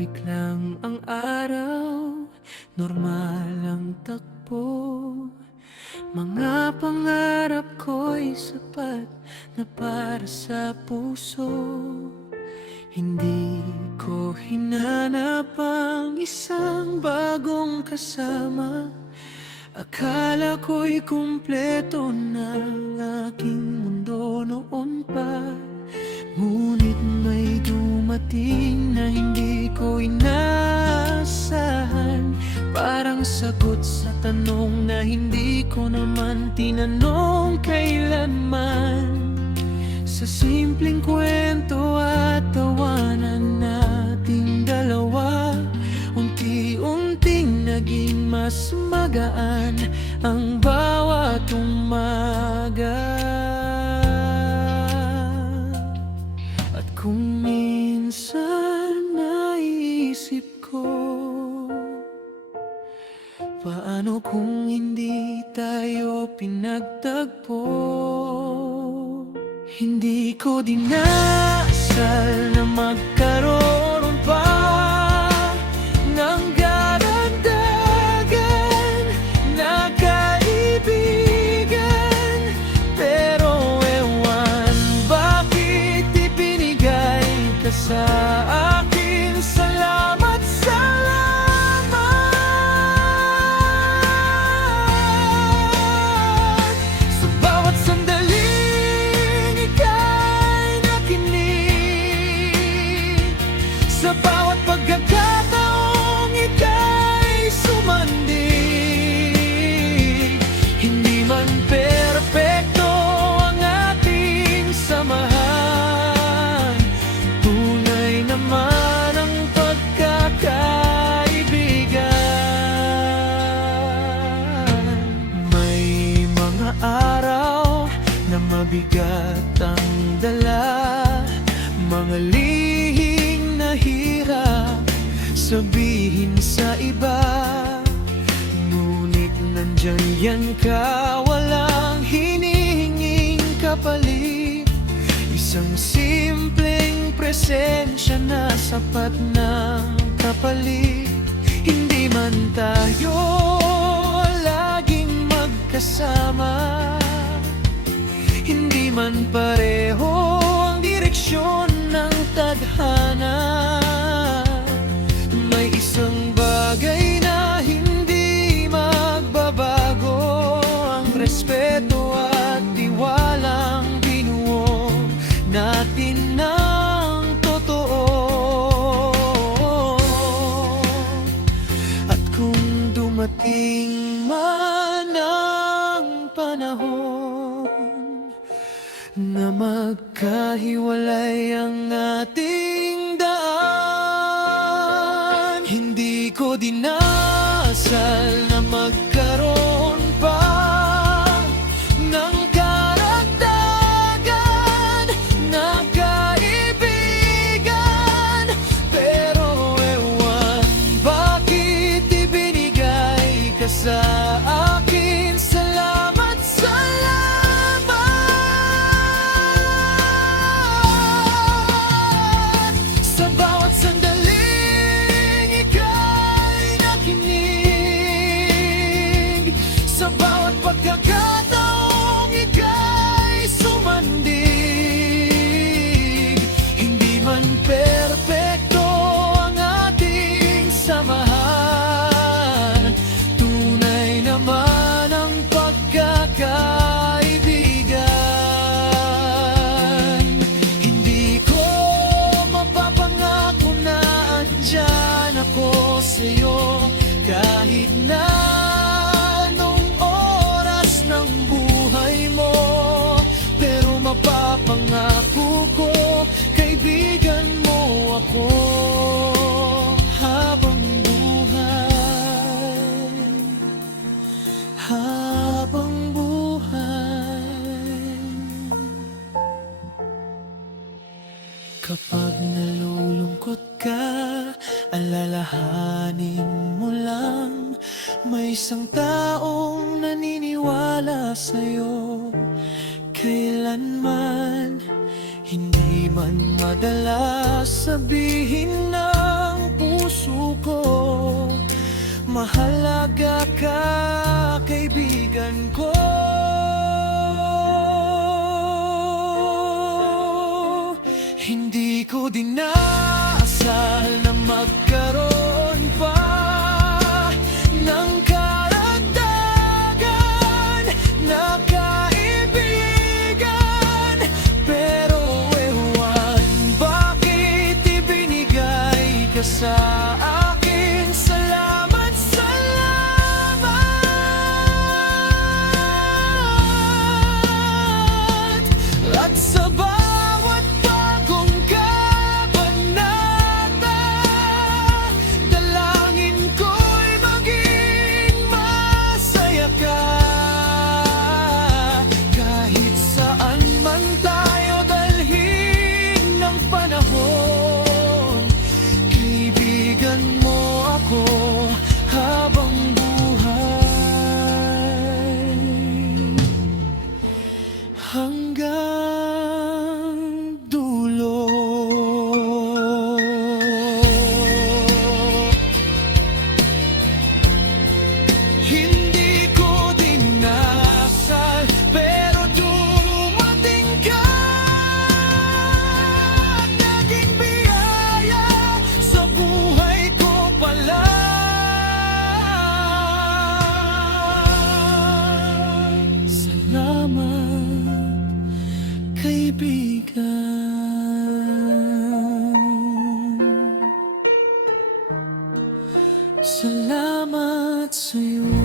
Tahimik lang ang araw, normal ang takbo. Mga pangarap ko'y sapat na para sa puso. Hindi ko hinanap ang isang bagong kasama. Akala ko'y kumpleto na ang aking mundo noon pa. Ngunit may dumating na hindi ko inaasahan. Parang sagot sa tanong na hindi ko naman tinanong kailanman. Sa simpleng kwento at tawanan nating dalawa, unti-unting naging mas magaan ang bawat umaga. At kung minsan naisip ko, paano kung hindi tayo pinagtagpo? Hindi ko dinasal na magkaroon pa ng karagdagan na kaibigan. Pero ewan, bakit ibinigay ka sa akin? Salamat, salamat. Sa bawat sandaling ika'y nakinig, sa bawat pagkakataong ika'y sumandig. Hindi man perpekto ang ating samahan, tunay naman ang pagkakaibigan. May mga araw na mabigat ang dala, mga lihing nahirap sabihin sa iba. Ngunit nandyan yan ka, walang hinihinging kapalit. Isang simpleng presensya na sapat ng kapalit. Hindi man tayo laging magkasama, hindi man pareho ang direksyon ng tadhana, may isang bagay na hindi magbabago: ang respeto at tiwalang binuo natin ng totoo. At kung dumating man ang panahon na magkahiwalay ang ating daan, hindi ko dinasal na magkaroon pa ng karagdagan na kaibigan. Pero ewan, bakit ibinigay ka sa akin? Salamat, salamat. Sa bawat sandaling ika'y nakinig, sa bawat pagkakataong ika'y sumandig. Hindi man perpekto ang ating samahan, tunay naman ang pagkakaibigan. Hindi ko mapapangako na andyan ako sa'yo kahit na anong oras ng buhay mo. Pero mapapangako ko, kaibigan mo ako habang buhay, habang buhay. Kapag nalulungkot ka, alalahanin mo lang may isang taong naniniwala sa'yo. Kailanman hindi man madalas sabihin ng mahalaga ka, kaibigan ko. Hindi ko dinasal na magkaroon pa ng karagdagan na kaibigan. Pero ewan, bakit ibinigay ka sa akin? Salamat, salamat. At sa bawat bagong kabanata, dalangin ko'y maging masaya ka. Kahit saan man tayo dalhin ng panahon, kaibigan mo ako habang buhay. Hanggang dulo. Hindi ko dinasal, pero dumating ka at naging biyaya sa buhay ko pala. Salamat, kaibigan. Salamat sa'yo.